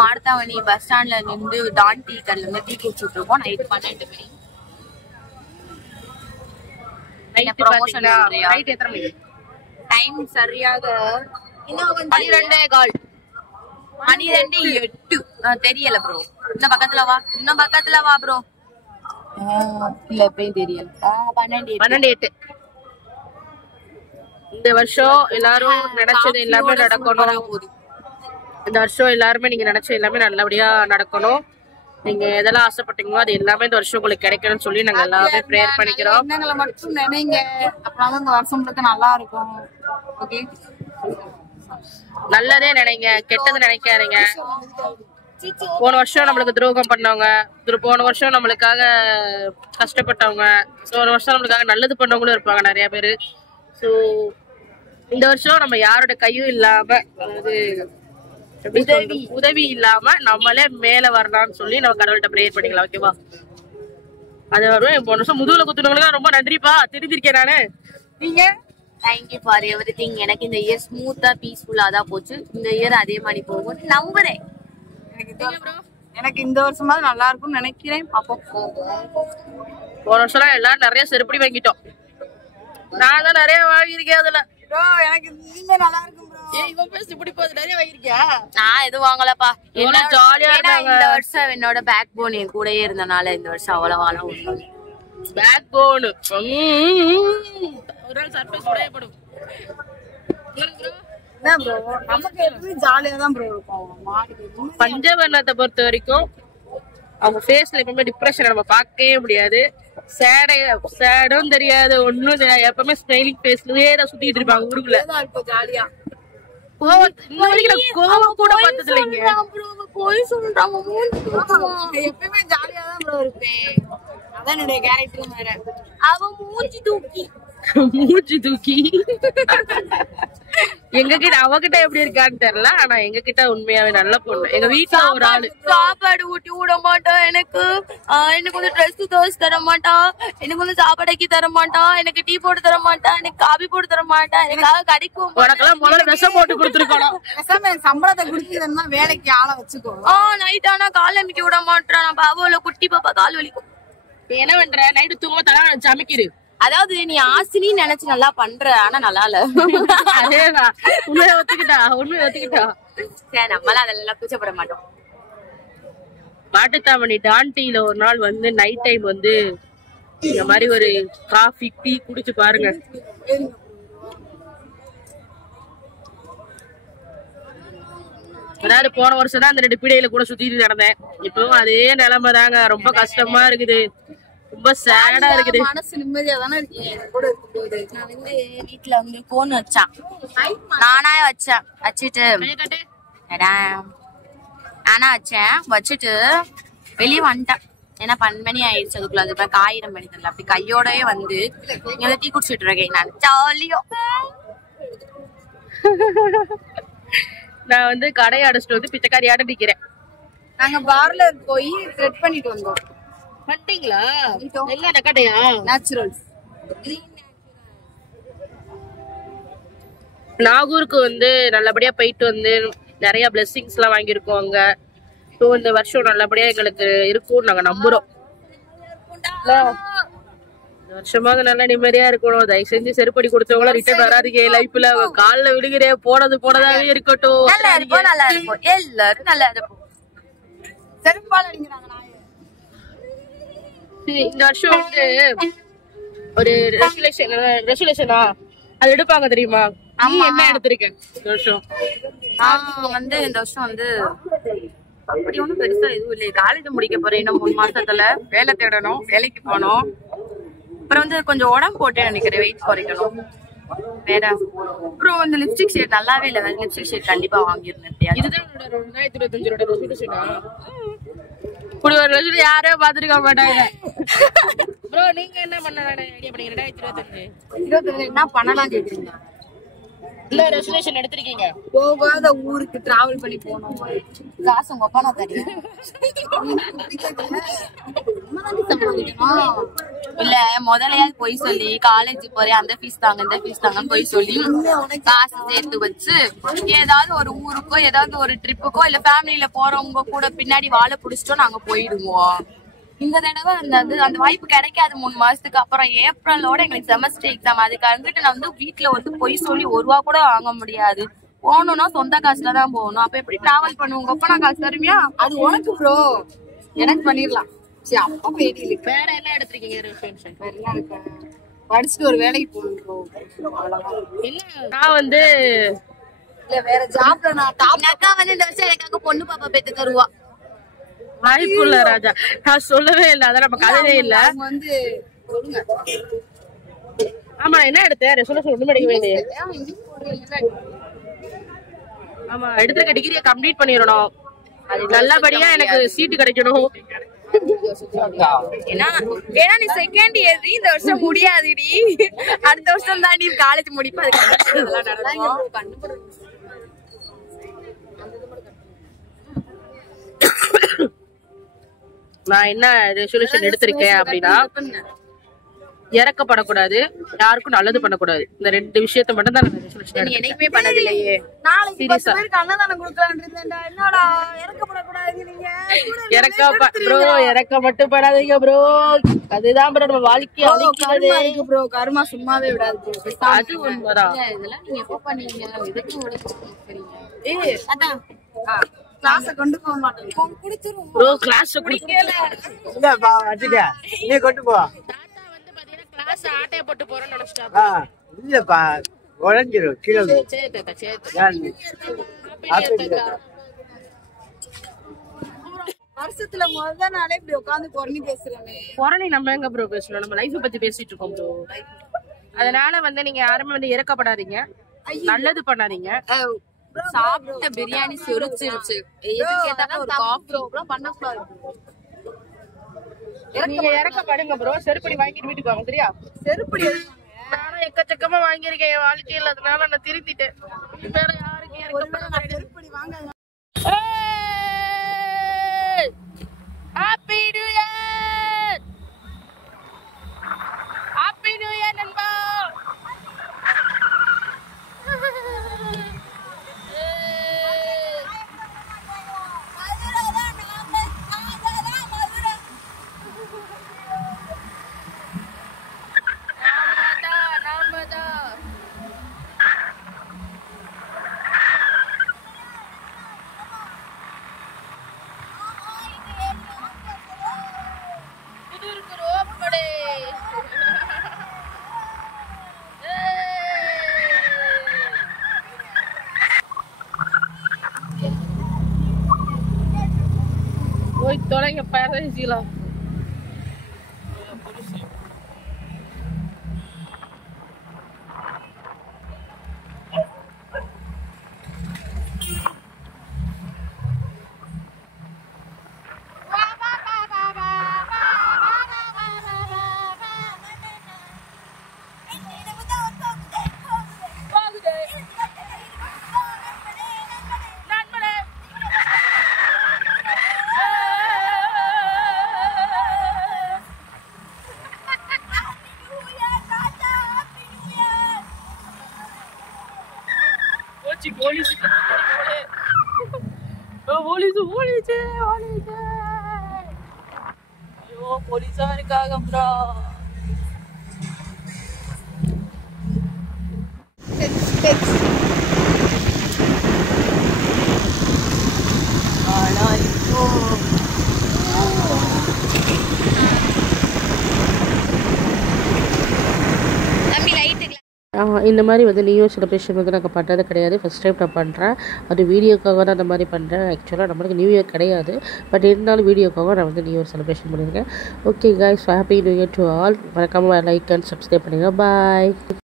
மாடத்தாவணி bus ஸ்டாண்ட்ல நின்று Don tea கடையில இருந்து டீ குடிச்சுட்டு இருக்கோம். நைட் 12 மணி. டைம் சரியாக 12:15 12:08 தெரியல ப்ரோ. இன்னும் பக்கத்துல வா ப்ரோ. இல்ல எப்பயும் தெரியல. 12:08. இந்த வருஷம் எல்லாரும் நினைச்சது எல்லாமே நடக்கணும். இந்த வருஷம் எல்லாருமே நீங்க நினைச்ச எல்லாமே நல்லபடியா நடக்கணும். நீங்க எதெல்லாம் ஆசைப்பட்டீங்களோ அது எல்லாமே இந்த வருஷம் உங்களுக்கு கிடைக்கணும்னு சொல்லி நாங்க எல்லாமே ப்ரேயர் பண்ணிக்கிறோம். எண்ணங்களை மட்டும் நினைங்க, அப்புறம் இந்த வருஷம் உங்களுக்கு நல்லா இருக்கும். ஓகே, நல்லதே நினைங்க, கெட்டது நினைக்காதீங்க. போன வருஷம் நம்மளுக்கு துரோகம் பண்ணவங்க, போன வருஷம் நம்மளுக்காக கஷ்டப்பட்டவங்க, போன வருஷம் நம்மளுக்காக நல்லது பண்ணவங்களும் இருப்பாங்க நிறைய பேரு. ஸோ இந்த வருஷம் நம்ம யாரோட கையும் இல்லாம, அதாவது உதவி இல்லாம நம்மளே மேல வரலாம்னு சொல்லி நம்ம கடவுள்கிட்ட ப்ரேயர் பண்ணிக்கலாம். ஓகேவா? அது வரும். போன வருஷம் முதுகுல குத்துனவங்களுக்கு ரொம்ப நன்றிப்பா, தெரிஞ்சிருக்கேன் நானு. நீங்க தேங்க்யூ ஃபார் எவ்ரிதிங். எனக்கு இந்த இயர் ஸ்மூத்தா பீஸ்ஃபுல்லா தான் போச்சு. இந்த இயர் அதே மாதிரி போகும் நம்புறேன். எனக்கு இந்த வருஷமாவது நல்லா இருக்கும்னு நினைக்கிறேன். பாப்போம். போன வருஷம் எல்லாரும் நிறைய செருப்படி வாங்கிட்டோம். நான் தான் நிறைய வாங்கியிருக்கேன். அதுல எனக்கு இனிமே நல்லா இருக்கும். நான் எதுவும் வாங்கலப்பா. இந்த வருஷம் என்னோட பேக் போன் என் கூடயே இருந்தனால இந்த வருஷம் அவ்வளவான பேக் போன் ஒரு நாள் சர்ப்ரைஸ் உடையப்படும். பஞ்சவர்ணத்தை பொறுத்த வரைக்கும் அவங்க ஃபேஸ்ல எப்பவுமே டிப்ரெஷன் நம்ம பார்க்கவே முடியாது. சேடும் தெரியாது, ஒன்னும் தெரியாது. எப்பவுமே ஸ்மைலிங் ஃபேஸ்லயே தான் சுத்திட்டு இருப்பாங்க ஊருக்குள்ள. கோவம் கூட பார்த்தது இல்லைங்க. எப்பவுமே ஜாலியா தான் ப்ரோ இருப்பேன். அதான் என்னுடைய கேரக்டரும் வேற. அவன் மூஞ்சி தூக்கி எங்க கிட்ட அவகிட்ட எப்படி இருக்கான்னு தெரியல. ஆனா எங்க கிட்ட உண்மையாவே நல்ல பொண்ணு. எங்க வீட்டுல ஒரு ஆளு சாப்பாடு ஊட்டி விட மாட்டா. எனக்கு வந்து ட்ரெஸ் துவச்சு தர மாட்டா. எனக்கு வந்து சாப்பாடுக்கி தர மாட்டா. எனக்கு டீ போட்டு தர மாட்டா. எனக்கு காபி போட்டு தர மாட்டா. எனக்காக கடைக்கும் உனக்கெல்லாம் முதல்ல விஷம் போட்டு கொடுத்துருக்கணும். சம்பளத்தை குடுத்தா வேலைக்கு ஆள வச்சுக்கோ. நைட் ஆனா கால் அமைக்க விட மாட்டான். நான் பாவோல குட்டி பாப்பா கால் வலிக்கும். என்ன பண்ற? நைட்டு தூங்க தலை சமைக்கிது. அதாவது நீ ஆசினி நினைச்சு நல்லா பண்ற, ஆனா நல்லா இல்ல. அதேதான், உண்மையை ஒத்துக்கிட்டா. சரி, நம்மளாம் அதெல்லாம் கூச்சப்பட மாட்டோம். மாட்டுத்தாவணி டான்டில ஒரு நாள் வந்து நைட் டைம் வந்து இந்த மாதிரி ஒரு காஃபி டீ குடிச்சு பாருங்க. அதாவது போன வருஷம் தான் அந்த 2 பீடையில கூட சுத்திட்டு நடந்தேன். இப்பவும் அதே நிலைமை தாங்க. ரொம்ப கஷ்டமா இருக்குது, ரொம்ப சேடா இருக்குது. மனசு நிம்மதியா தானே இருக்கு. நான் வந்து வீட்டுல வந்து போன் வச்சான், நானா வச்சுட்டு வச்சுட்டு வெளியே வந்துட்டேன். ஏன்னா 12 மணி ஆயிடுச்சு. அதுக்குள்ள அது காயிரம் மணி தெரியல. அப்படி கையோடய வந்து இங்க டீ குடிச்சிட்டு இருக்கேன். நான் ஜாலியோ நான் வந்து கடையை அடைச்சிட்டு வந்து பிச்சைக்காரியாட்ட நிக்கிறேன். நாங்க பார்லர் போய் த்ரெட் பண்ணிட்டு வந்தோம். பண்ணிட்டீங்களா? எல்லா கடையா நேச்சுரல்ஸ். நாகூருக்கு வந்து நல்லபடியா போயிட்டு வந்து நிறைய பிளெஸிங்ஸ் எல்லாம் வாங்கியிருக்கோம் அங்க. ஸோ இந்த வருஷம் நல்லபடியா எங்களுக்கு இருக்கும்னு நாங்க நம்புறோம். இந்த வருஷமாக நல்லா நிம்மதியா இருக்கணும். தயவு செஞ்சு செருப்படி கொடுத்தவங்கள ரிட்டர்ன் வராதுங்க. லைஃப்ல காலில் விழுகிறேன், போனதாவே இருக்கட்டும். எல்லாரும் நல்லா இருப்போம். இந்த வருஷம் வந்து ஒரு ரெசல்யூஷனா அது எடுப்பாங்க தெரியுமா? என்ன எடுத்திருக்கேன் இந்த வருஷம்? வந்து இந்த வருஷம் வந்து அப்படி ஒண்ணும் பெருசா எதுவும் இல்லை. காலேஜ் முடிக்க போறேன். இன்னும் 3 மாசத்துல வேலை தேடணும், வேலைக்கு போகணும். அப்புறம் வந்து கொஞ்சம் உடம்பு போட்டேன்னு நினைக்கிறேன், வெயிட் குறைக்கணும். வேற அப்புறம் வந்து லிப்ஸ்டிக் ஷேட் நல்லாவே இல்லை. லிப்ஸ்டிக் ஷேட் கண்டிப்பா வாங்கிருந்தேன். இதுதான் 2025 ரெசல்யூஷனா? இப்படி ஒரு ரெசல்யூஷன் யாரே பாத்துருக்க மாட்டாங்க. ப்ரோ நீங்க என்ன பண்ண ஐடியா பண்ணீங்க? 2025 என்ன பண்ணலாம் கேக்குறீங்க? இல்ல ரெசல்யூஷன் எடுத்திருக்கீங்க? போகாத ஊருக்கு டிராவல் பண்ணி போகணும். காசு உங்க அப்பா நான் தரேன். இல்ல முதலையாவது போய் சொல்லி காலேஜ் போறேன் அந்த ஃபீஸ் தாங்க இந்த ஃபீஸ் தாங்கன்னு போய் சொல்லி காசு சேர்த்து வச்சு ஏதாவது ஒரு ஊருக்கோ ஏதாவது ஒரு ட்ரிப்புக்கோ இல்ல ஃபேமிலியில போறவங்க கூட பின்னாடி வாழை புடிச்சிட்டோம் நாங்க போயிடுவோம். இந்த தடவை அந்த வாய்ப்பு கிடைக்காது. 3 மாசத்துக்கு அப்புறம் ஏப்ரலோட எங்களுக்கு செமஸ்டர் எக்ஸாம். அதுக்கு அங்கிட்டு நான் வந்து வீட்டுல வந்து போய் சொல்லி 1 ரூபா கூட வாங்க முடியாது. போகணும்னா சொந்த காசுல தான் போகணும். அப்ப எப்படி டிராவல் பண்ணுவோம்? அப்ப நான் காசு தருவியா? அது உனக்கு ப்ரோ, எனக்கு பண்ணிடலாம். சரி அப்ப பேடி வேற என்ன எடுத்திருக்கீங்க ரெசல்யூஷன்? படிச்சுட்டு ஒரு வேலைக்கு போகணும். இல்ல நான் வந்து இல்ல வேற ஜாப்ல நான் அக்கா வந்து இந்த வருஷம் எனக்காக பொண்ணு பாப்பா பெத்து தருவா. வாய்ப்பு இல்ல ராஜா, நான் சொல்லவே இல்ல. அதான் நம்ம கதையே இல்ல. வந்து சொல்லுங்க. ஆமா என்ன எடுத்தேன்? ரெசல்யூஷன் ஒண்ணுமே எடுக்கவே இல்லையே. ஆமா எடுத்துருக்க டிகிரியை கம்ப்ளீட் பண்ணிடணும். நல்லபடியா எனக்கு சீட்டு கிடைக்கணும். ஏன்னா நீ செகண்ட் இயர் இந்த வருஷம் முடியாதுடி. அடுத்த வருஷம் தான் நீ காலேஜ் முடிப்ப. நான் என்ன ரெசல்யூஷன் எடுத்திருக்கேன் அப்படின்னா, இறக்கப்படக்கூடாது, யாருக்கும் நல்லது பண்ணக்கூடாது. இந்த 2 விஷயத்த மட்டும் தான் நான் ரெசல்யூஷன் எடுத்தேன். எனக்குமே பண்ணது இல்லையே. நாளைக்கு 10 பேருக்கு அன்னதானம் கொடுக்கலாம்னு இருந்தேன்டா. என்னடா இறக்கப்படக்கூடாது நீங்க? ப்ரோ இறக்க மட்டும் படாதீங்க ப்ரோ. அதுதான் ப்ரோ நம்ம வாழ்க்கைய அழிக்கிறது ப்ரோ. கர்மா சும்மாவே விடாது. அது உண்மைதான். இதெல்லாம் நீங்க எப்ப பண்ணீங்க? இதுக்கு உடைச்சு அதான் கிளாஸ் கொண்டு போக மாட்டேன். குடிச்சிரும் ப்ரோ. கிளாஸ் குடிக்கல. இல்லப்பா வச்சுக்க, நீ கொண்டு போ. தாத்தா வந்து பாத்தீங்கன்னா கிளாஸ் ஆட்டைய போட்டு போறேன்னு நினைச்சிட்டாங்க. இல்லப்பா உடஞ்சிரும் கீழே. சரி தாத்தா சரி. வருஷத்துல முதல் நாளே இப்படி உட்காந்து குறணி பேசுறேன். குறணி நம்ம எங்க ப்ரோ பேசணும்? நம்ம லைஃப் பத்தி பேசிட்டு இருக்கோம் ப்ரோ. அதனால வந்து நீங்க யாருமே வந்து இறக்கப்படாதீங்க, நல்லது பண்ணாதீங்க. சாப்பிட்ட பிரியாணி சொரிச்சிருச்சு. எதுக்கு கேட்டாலும் ஒரு காஃபி பண்ணக்கூடாது. நீங்க இறக்கப்படுங்க ப்ரோ. செருப்படி வாங்கிட்டு வீட்டுக்கு வாங்க சரியா? செருப்படி நானும் எக்கச்சக்கமா வாங்கியிருக்கேன் என் வாழ்க்கையில. அதனால நான் திருத்திட்டேன். வேற யாருக்கு செருப்படி வாங்க. Happy new year, happy new year நண்பா. தொலைங்க பேரேஜிலா. போலீஸ் போலீஸ் ஐயோ போலீஸா இருக்காங்க ப்ரோ. இந்த மாதிரி வந்து நியூ இயர் செலிப்ரேஷன் வந்து நாங்கள் பண்ணுறது கிடையாது. ஃபஸ்ட் டைம் நான் பண்ணுறேன். அது வீடியோக்காக தான் அந்த மாதிரி பண்ணுறேன். ஆக்சுவலாக நம்மளுக்கு நியூ இயர் கிடையாது, பட் இருந்தாலும் வீடியோக்காக நான் வந்து நியூ இயர் செலிப்ரேஷன் பண்ணியிருக்கேன். Okay guys, happy new year to all. மறக்காமல் லைக் அண்ட் சப்ஸ்கிரைப் பண்ணுங்கள். பாய்.